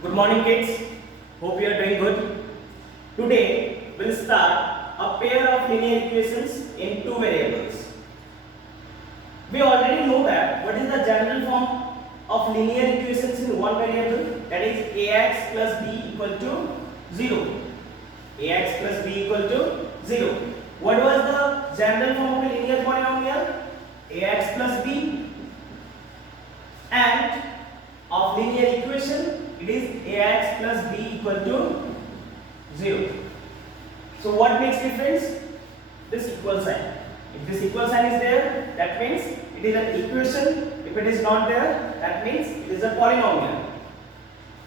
Good morning, kids. Hope you are doing good. Today we'll start a pair of linear equations in two variables. We already know that what is the general form of linear equations in one variable, that is ax plus b equal to 0. Ax plus b equal to 0. What was the general form of a linear polynomial? Ax plus b, and of linear equation it is ax plus b equal to 0. So what makes difference? This equal sign. If this equal sign is there, that means it is an equation. If it is not there, that means it is a polynomial.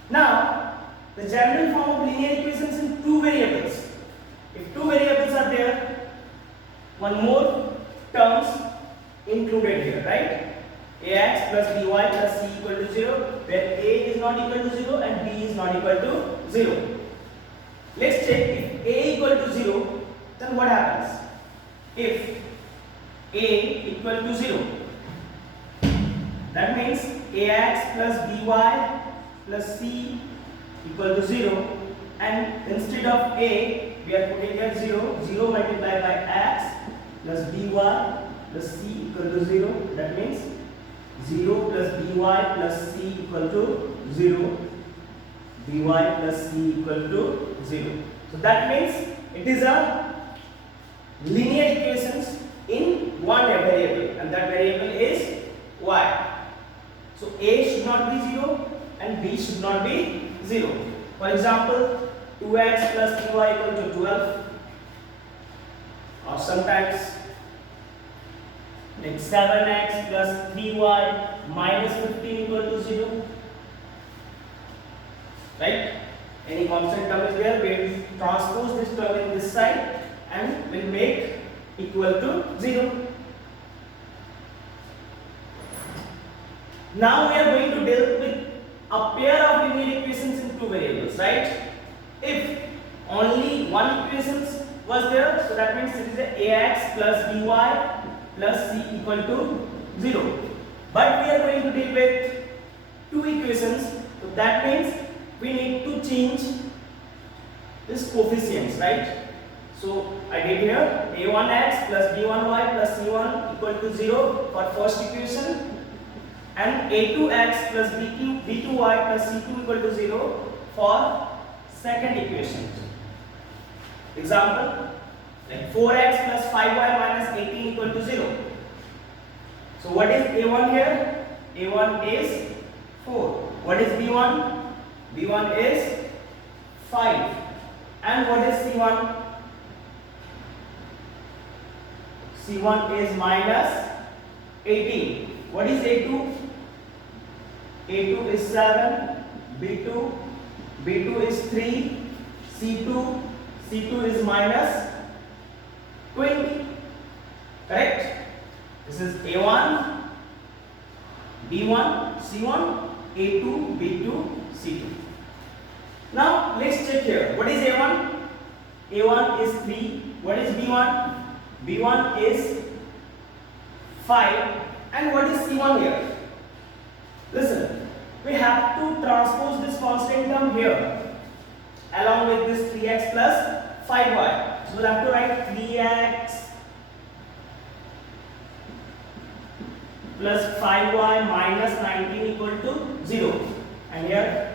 Now, the general form of linear equations in two variables. If two variables are there, one more terms included here, right? Ax plus by plus c equal to 0, where a is not equal to 0 and b is not equal to 0. Let's check if a equal to 0, then what happens? If a equal to 0, that means ax plus by plus c equal to 0, and instead of a we are putting here 0, 0 multiplied by x plus by plus c equal to 0, that means 0 plus by plus c equal to 0, by plus c equal to 0. So that means it is a linear equations in one variable, and that variable is y. So a should not be 0 and b should not be 0. For example, 2x plus by equal to 12, or sometimes like 7x plus 3y minus 15 equal to 0. Right? Any constant term is there, we will transpose this term in this side and will make equal to 0. Now we are going to deal with a pair of linear equations in two variables, right? If only one equation was there, so that means it is a ax plus by plus c equal to 0. But we are going to deal with two equations, so that means we need to change this coefficients, right? So I did here a1x plus b1y plus c1 equal to 0 for first equation, and a2x plus b2y plus c2 equal to 0 for second equation. Example, like 4x plus 5y minus 18 equal to 0. So what is a1 here? a1 is 4. What is b1? b1 is 5. And what is c1? c1 is minus 18. What is a2? a2 is 7. b2 is 3. c2 is minus 20. Correct? This is a1, b1, c1, a2, b2, c2. Now let's check here. What is a1? a1 is 3. What is b1? b1 is 5. And what is c1 here? Listen, we have to transpose this constant term here along with this 3x plus 5y. So we'll have to write 3x plus 5y minus 19 equal to 0. And here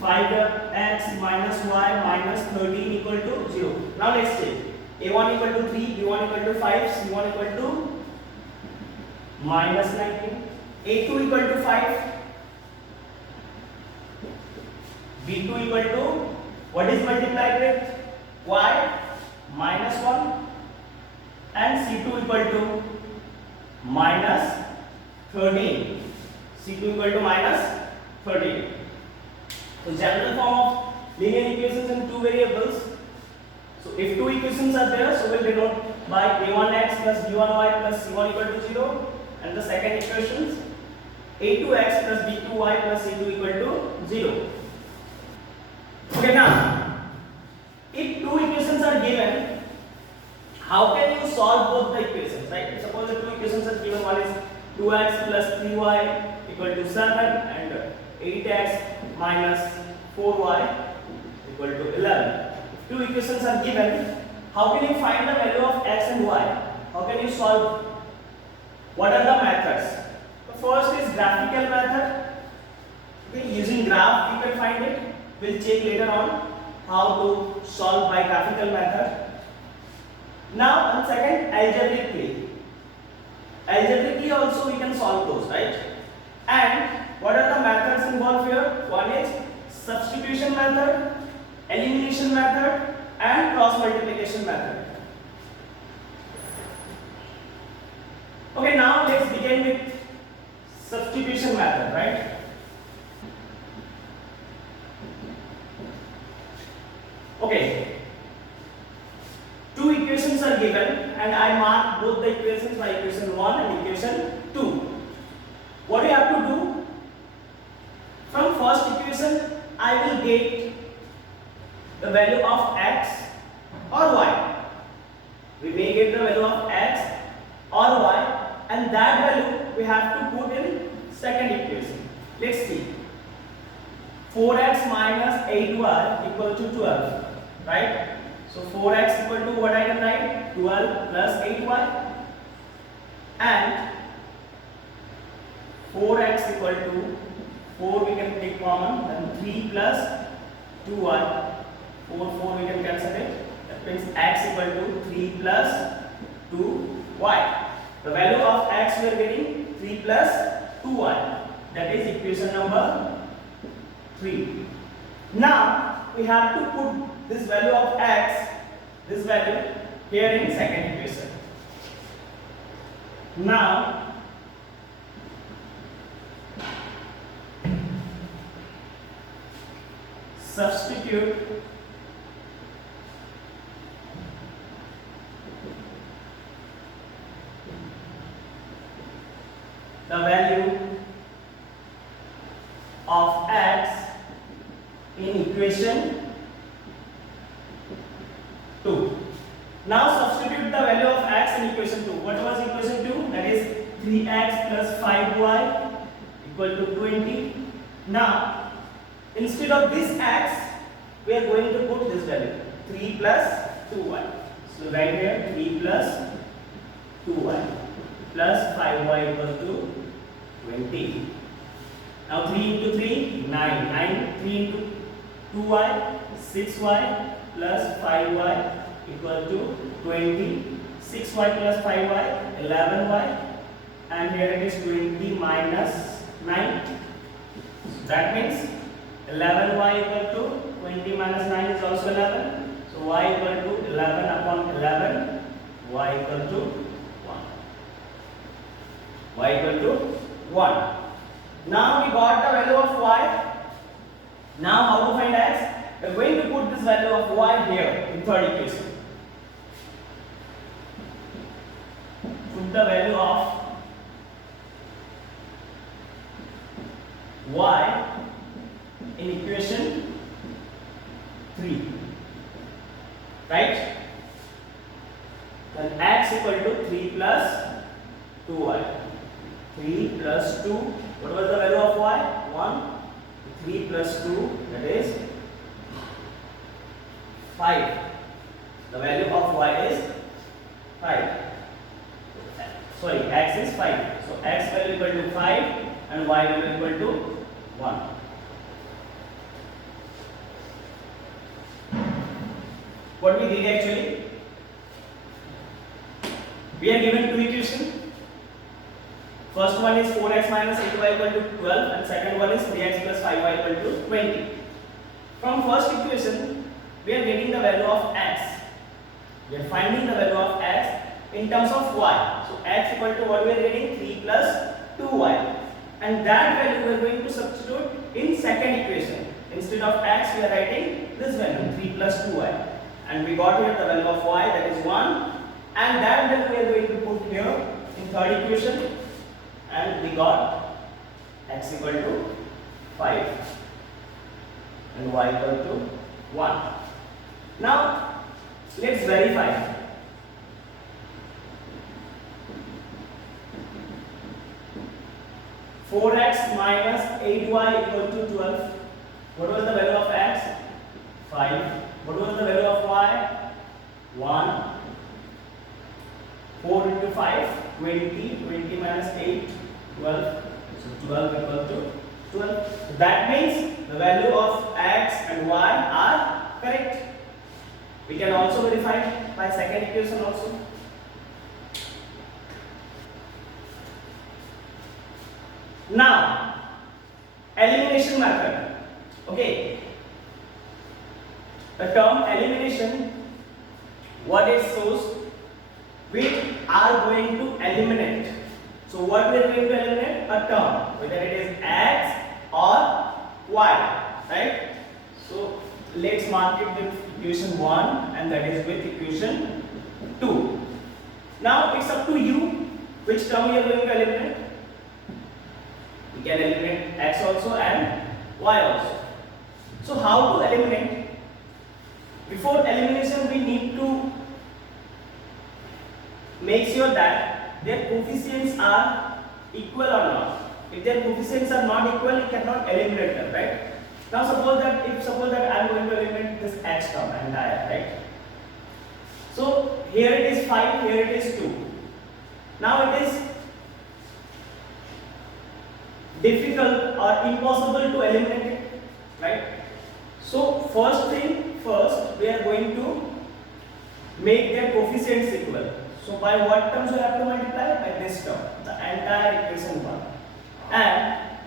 5x minus y minus 13 equal to 0. Now let's check. a1 equal to 3, b1 equal to 5, c1 equal to minus 19, a2 equal to 5, b2 equal to, what is multiplied with? Y minus 1, and c2 equal to minus 13. c2 equal to minus 13. So general form of linear equations in two variables. So if two equations are there, so we'll denote by a1x plus b1y plus c1 equal to 0, and the second equation a2x plus b2y plus c2 equal to 0. Okay, now if two equations are given, how can you solve both the equations, right? Suppose the two equations are given, one is 2x plus 3y equal to 7 and 8x minus 4y equal to 11. If two equations are given, how can you find the value of x and y? How can you solve? What are the methods? The first is graphical method. Okay, using graph you can find it. We'll check later on how to solve by graphical method. Now on second, algebraically. Algebraically also we can solve those, right? And what are the methods involved here? One is substitution method, elimination method, and cross multiplication method. Okay, now let's begin with substitution method, right? Okay, two equations are given and I mark both the equations by equation 1 and equation 2. What you have to do? From first equation I will get the value of x or y. We may get the value of x or y, and that value we have to put in second equation. Let's see. 4x minus 8y equal to 12, right? So 4x equal to what I can write? 12 plus 8y, and 4x equal to 4 we can take common, then 3 plus 2y, 4 we can cancel it. That means x equal to 3 plus 2y. The value of x we are getting 3 plus 2y. That is equation number 3. Now we have to put this value of x, this value here in second equation. Now substitute the value of x in equation 2. Now substitute the value of x in equation 2. What was equation 2? That is 3x plus 5y equal to 20. Now instead of this x, we are going to put this value 3 plus 2y. So right here 3 plus 2y plus 5y equal to 20. Now 3 into 3, 9. 9, 3 into 2y, 6y plus 5y equal to 20. 6y plus 5y, 11y. And here it is 20 minus 9. So that means 11y equal to 20 minus 9 is also 11. So y equal to 11 upon 11. Y equal to 1. Y equal to 1. Now we got the value of y. Now how to find x? We are going to put this value of y here in third equation. Put the value of y in equation 3, right? Then x equal to 3 plus 2y. 3 plus 2, what was the value of y? 1. 3 plus 2, that is 5. The value of y is 5. Sorry, x is 5. So x value equal to 5 and y value equal to 1. What we did actually? We are given two equations. First one is 4x minus 8y equal to 12 and second one is 3x plus 5y equal to 20. From first equation, we are getting the value of x. We are finding the value of x in terms of y. So x equal to what we are getting? 3 plus 2y. And that value we are going to substitute in second equation. Instead of x, we are writing this value 3 plus 2y. And we got here the value of y, that is 1. And that value we are going to put here in third equation. And we got x equal to 5 and y equal to 1. Now let's verify. (4x minus 8y equal to 12). What was the value of 5. What was the value of y? 1. 4 into 5, 20. 20 minus 8, 12. So 12 equal to 12. That means the value of x and y are correct. We can also verify by second equation also. Now, elimination method. Okay. The term elimination, what it shows, we are going to eliminate. So what we are going to eliminate? A term, whether it is x or y, right? So let's mark it with equation 1 and that is with equation 2. Now it's up to you which term you are going to eliminate. You can eliminate x also and y also. So how to eliminate? Before elimination we need to make sure that their coefficients are equal or not. If their coefficients are not equal, you cannot eliminate them, right? Now suppose that I am going to eliminate this x term entire, right? So here it is 5, here it is 2. Now it is difficult or impossible to eliminate it, right? So first thing first, we are going to make their coefficients equal. So by what terms we have to multiply? By this term, the entire equation 1, and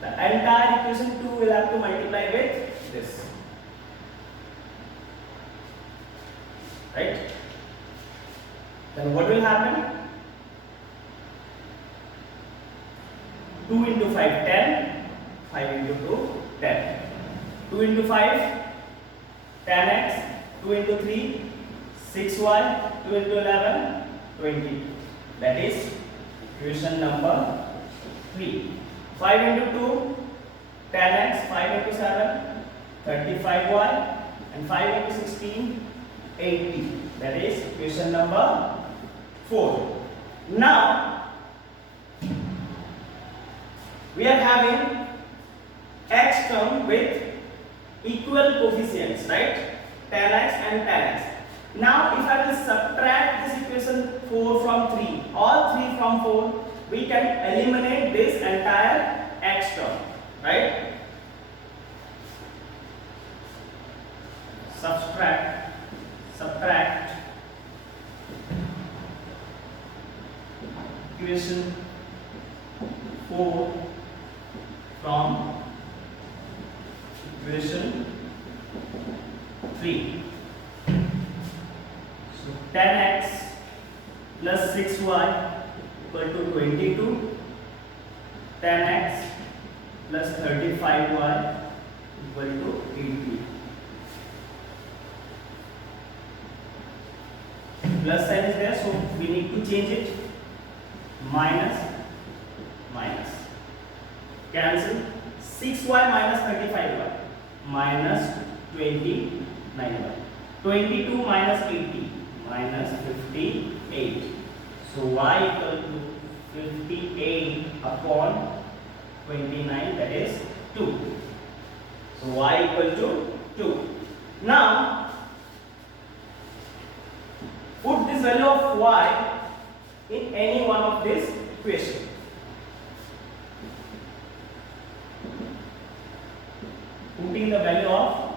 the entire equation 2 will have to multiply with this, right? Then what will happen? 2 into 5, 10. 5 into 2, 10. 2 into 5, 10x. 2 into 3, 6y. 2 into 11, 20. That is equation number 3. 5 into 2, 10x. 5 into 7, 35y. And 5 into 16, 80. That is equation number 4. Now we are having x term with equal coefficients, right? 10x and 10x. Now if I will subtract this equation 4 from 3 or 3 from 4, we can eliminate this entire x term, right? Subtract equation 4 from equation 3. So 10x plus 6y equal to 22. 10x plus 35y equal to 80. Plus sign is there, so we need to change it. Minus, cancel. 6y minus 35y minus 29y. 22 minus 80 minus 58. So y equal to 58 upon 29, that is 2. So y equal to 2. Now put this value of y in any one of these equations. Putting the value of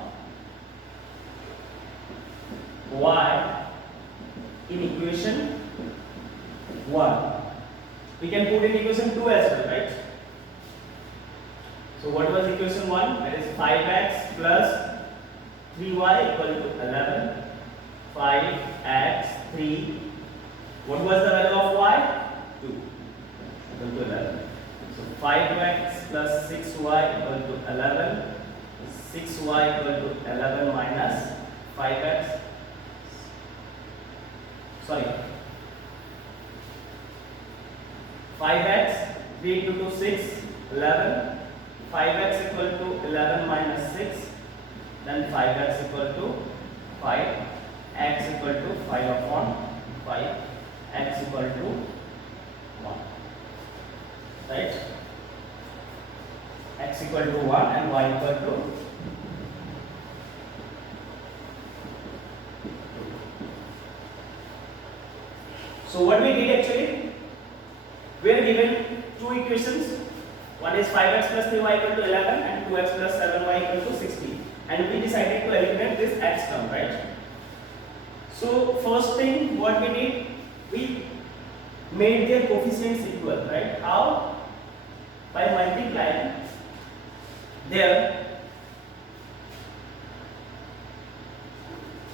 y in equation 1. We can put in equation 2 as well, right? So what was equation 1? That is 5x plus 3y equal to 11. 5x 3. What was the value of y? 2 equal to 11. So 5x plus 6y equal to 11. 6y equal to 11 minus 5x. Sorry. 5x, 3 into 2, 6, 11. 5x equal to 11 minus 6. Then 5x equal to 5. X equal to 5 upon 5. X equal to 1. Right? X equal to 1 and y equal to So what we did actually, we are given two equations. One is 5x plus 3y equal to 11 and 2x plus 7y equal to 16. And we decided to eliminate this x term, right? So first thing what we did, we made their coefficients equal, right? How? By multiplying their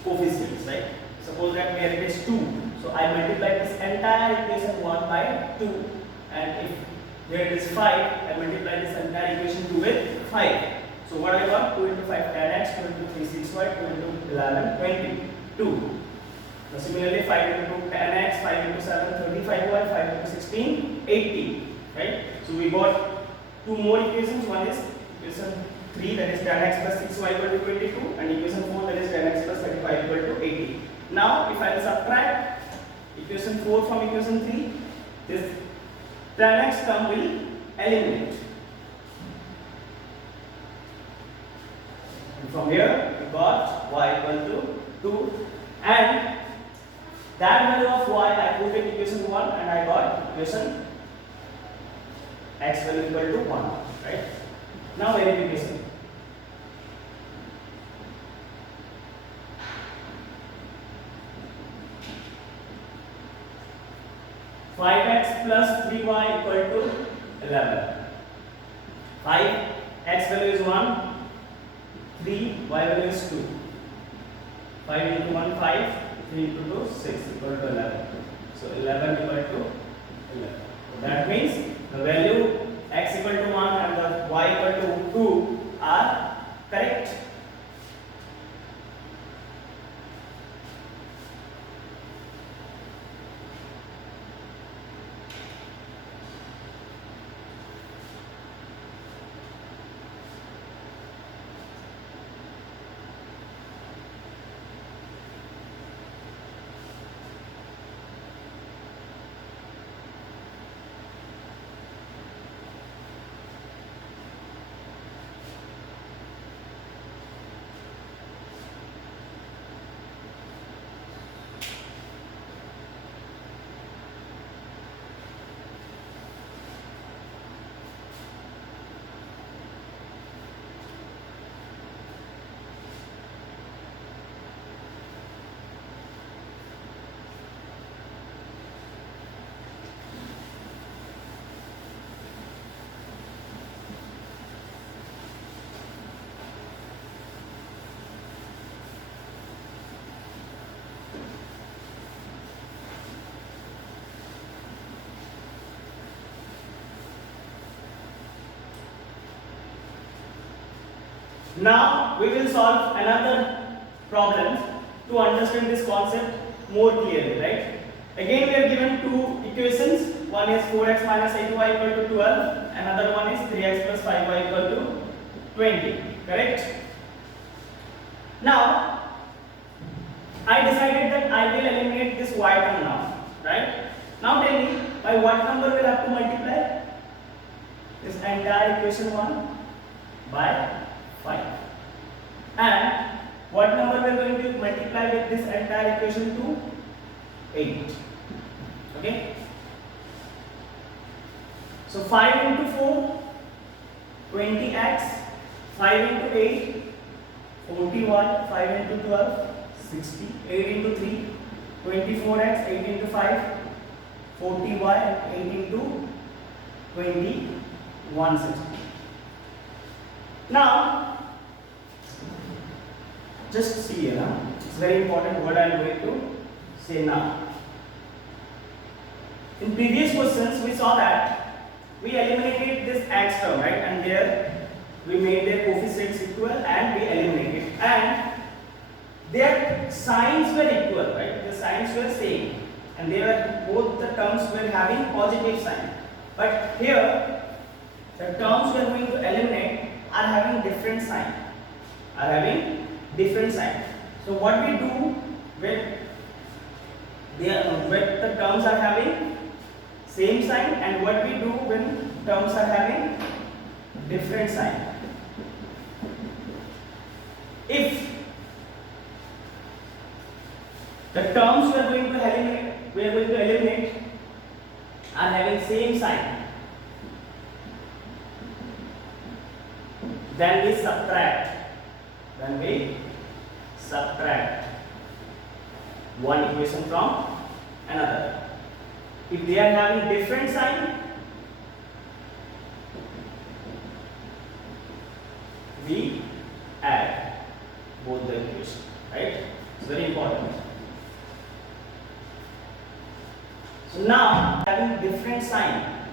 coefficients, right? Suppose that here it is 2. So I multiply this entire equation 1 by 2, and if here it is 5, I multiply this entire equation 2 with 5. So what I got? 2 into 5 10x, 2 into 3 6y, 2 into 11 22. Now similarly 5 into 2 10x, 5 into 7 35y, 5 into 16 80. Right? So we got two more equations. One is equation 3, that is 10x plus 6y equal to 22, and equation 4, that is 10x plus 35 equal to 80. Now if I will subtract equation 4 from equation 3, this 10x term will eliminate. And from here we got y equal to 2, and that value of y I put in equation 1, and I got equation x value equal to 1, right? Now verification. Five x plus 3y equal to 11. 5 x value is 1, 3 y value is 2. 5 into 1 5, 3 into 2 6 equal to 11. So 11 equal to 11. So that means the value x equal to 1 and the y equal to 2 are correct. Now we will solve another problem to understand this concept more clearly, right? Again we are given two equations. One is 4x minus 8y equal to 12. Another one is 3x plus 5y equal to 20. Correct? Now I decided that I will eliminate this y term now. Right? Now tell me, by what number will I have to multiply this entire equation 1? By 5. And what number we are going to multiply with this entire equation to? 8. Okay? So 5 into 4, 20x, 5 into 8, 40y, 5 into 12, 60, 8 into 3, 24x, 8 into 5, 40y, 8 into 20, 160. Now, just see here, it's very important what I am going to say now. In previous questions, we saw that we eliminated this x term, right? And there we made their coefficients equal and we eliminated. And their signs were equal, right? The signs were same. And they were, both the terms were having positive sign. But here, the terms we are going to eliminate are having different sign. So what we do when the terms are having same sign, and what we do when terms are having different sign. If the terms we are going to eliminate we are going to eliminate are having same sign, then we subtract one equation from another. If they are having different sign, we add both the equations, right? It's very important. So now having different sign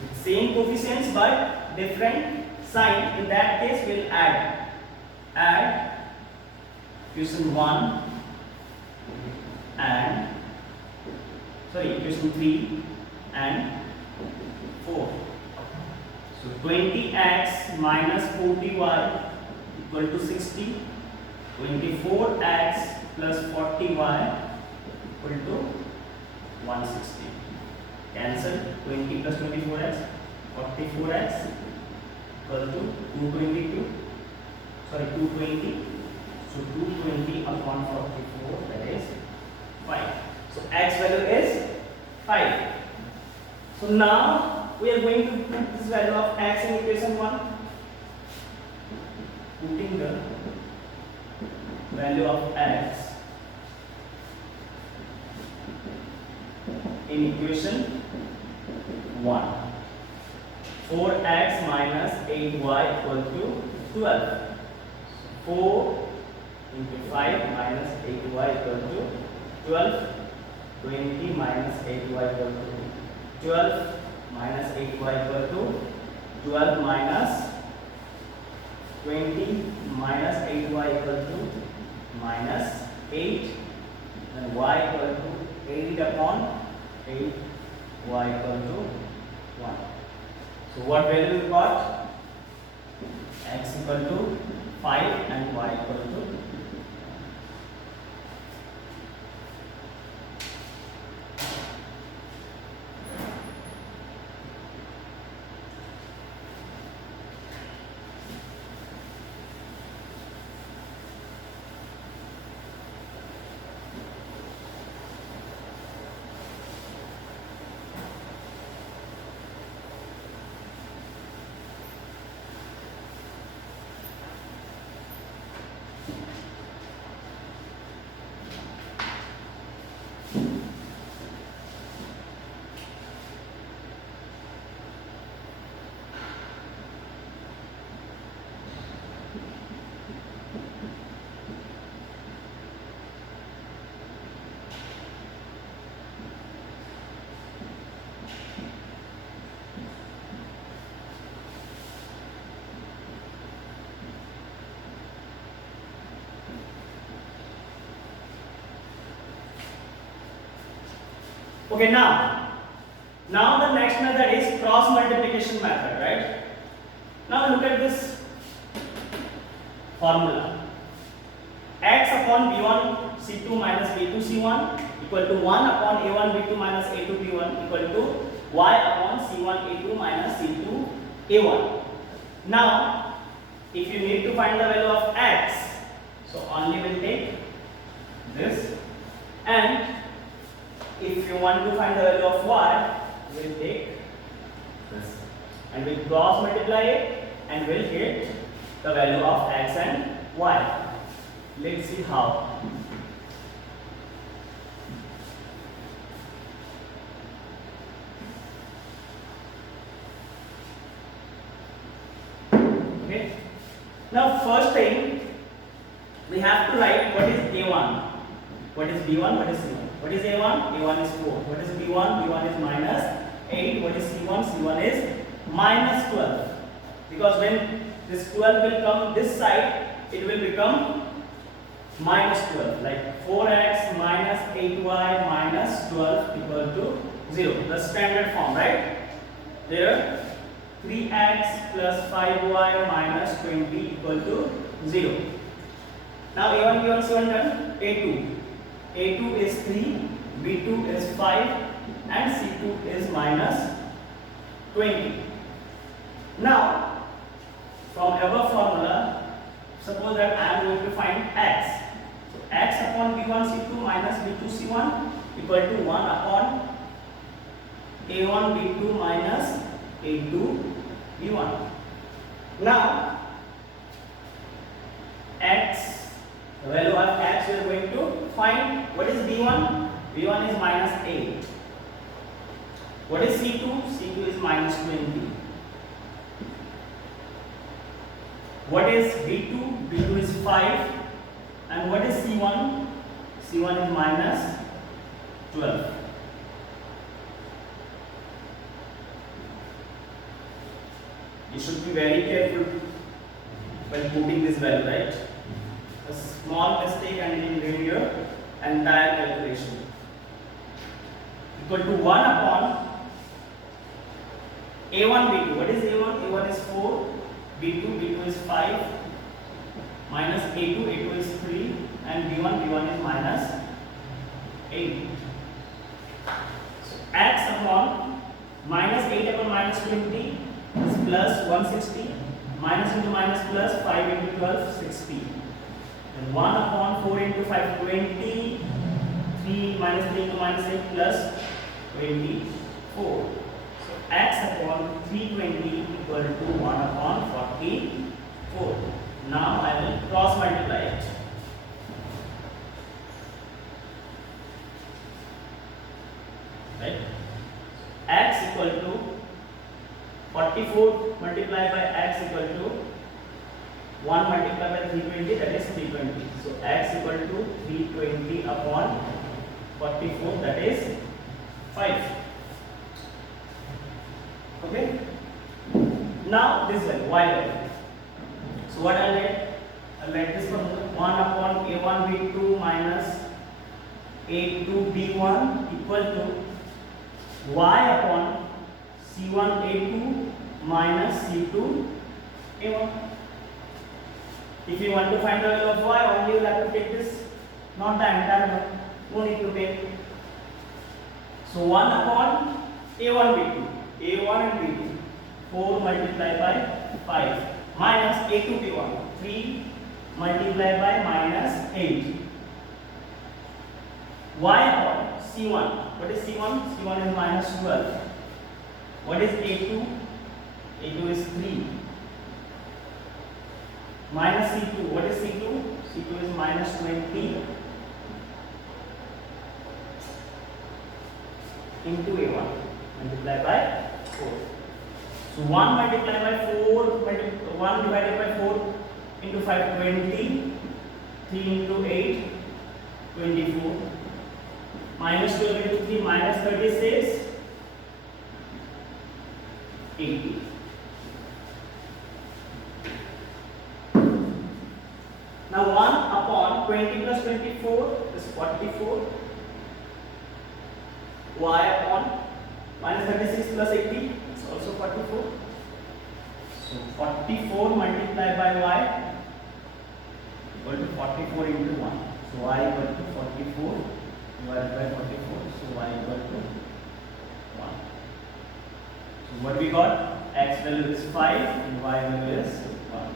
with same coefficients but different sign, in that case we'll add equation 1 and equation 3 and 4. So 20x minus 40y equal to 60. 24x plus 40y equal to 160. Cancel 20 plus 24x, 44x equal to 222. 220. So 220 upon 44, that is 5. So x value is 5. So now we are going to put this value of x in equation 1. Putting the value of x in equation 1. 4x minus 8y equal to 12. 4 into 5 minus 8y equal to 12. 20 minus 8y equal to 12 minus 8y equal to 12 minus 20 minus 8y equal to minus 8, and y equal to 8 upon 8, y equal to 1. So what value we got? X equal to 5 and y equal to 1. Okay, now the next method is cross multiplication method, right? Now look at this formula. X upon b1 c2 minus b2 c1 equal to 1 upon a1 b2 minus a2 b1 equal to y upon c1 a2 minus c2 a1. Now if you need to find the value of x, so only will take this, and if you want to find the value of y, we'll take this, and we'll cross multiply it and we'll get the value of x and y. Let's see how. Okay. Now first thing, we have to write what is a1, what is b1, what is c1. What is a1? a1 is 4. What is b1? b1 is minus 8. What is c1? c1 is minus 12. Because when this 12 will come this side, it will become minus 12. Like 4x minus 8y minus 12 equal to 0. The standard form, right? There 3x plus 5y minus 20 equal to 0. Now a1, b1, c1 done. a2. A2 is 3, B2 is 5 and C2 is minus 20. Now from our formula, suppose that I am going to find x. So x upon B1 C2 minus B2 C1 equal to 1 upon a1 b2 minus a2 b1. Now x, the value of x we are going to find. What is b1? b1 is minus 8. What is c2? c2 is minus 20. What is b2? b2 is 5. And what is c1? c1 is minus 12. You should be very careful when putting this value, right? A small mistake and it will ruin your entire calculation. Equal to 1 upon a1 b2. What is a1? a1 is 4. b2 is 5. Minus a2 is 3. And b1 is minus 8. So x upon minus 8 upon minus 20 is plus 160. Minus into minus plus 5 into 12, 60. And 1 upon 4 into 5, 20. 3 minus 3 into minus 8 plus 24. So x upon 320 equal to 1 upon 44. Now I will cross multiply it. Right? X equal to 44 multiplied by x equal to 1 multiplied by 320, that is 320. So x equal to 320 upon 44, that is 5. Okay? Now this one, y value. So what I'll let? I'll let this one 1 upon a1 b2 minus a2 b1 equal to y upon c1 a2 minus c2 a1. If you want to find the value of y, only you will have to take this, not the entire one. No need to take. So 1 upon a1 b2, a1 and b2, 4 multiplied by 5 minus a2 b1, 3 multiplied by minus 8. Y upon c1. What is c1? c1 is minus 12. What is a2? a2 is 3. Minus c2. What is c2? c2 is minus 20 into a1 multiplied by 4. So 1 multiplied by 4, 1 divided by 4 into 5, 20. 3 into 8, 24. Minus 12 into 3, minus 36, 80. Now 1 upon 20 plus 24 is 44. Y upon minus 36 plus 80 is also 44. So 44 multiplied by y equal to 44 into 1. So y equal to 44 divided by 44. So y equal to 1. So what we got? X value is 5 and y value is 1.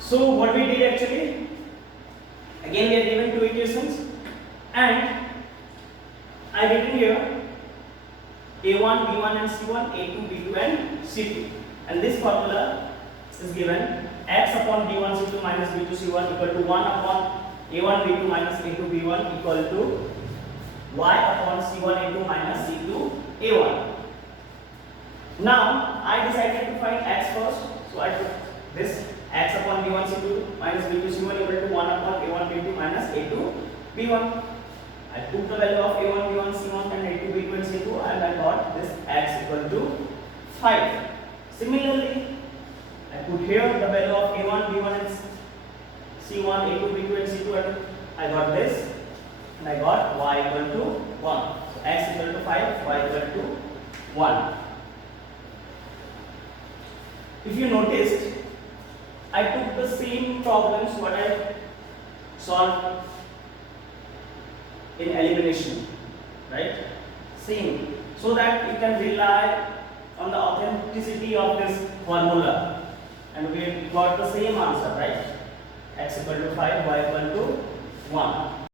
So what we did actually, again we are given two equations and I written here a1, b1 and c1, a2, b2 and c2, and this formula is given x upon b1 c2 minus b2 c1 equal to 1 upon a1 b2 minus a2 b1 equal to y upon c1 a2 minus c2 a1. Now I decided to find x first, so I took this x upon b1 c2 minus b2 c1 equal to 1 upon a1 b2 minus a2 b1. I took the value of a1 b1 c1 and a2 b2 and c2 and I got this x equal to 5. Similarly, I put here the value of a1 b1 and c1, a2 b2 and c2 and I got this and I got y equal to 1. So x equal to 5, y equal to 1. If you noticed, I took the same problems what I solved in elimination, right? Same, so that you can rely on the authenticity of this formula. and we got the same answer, right? X equal to 5, y equal to 1.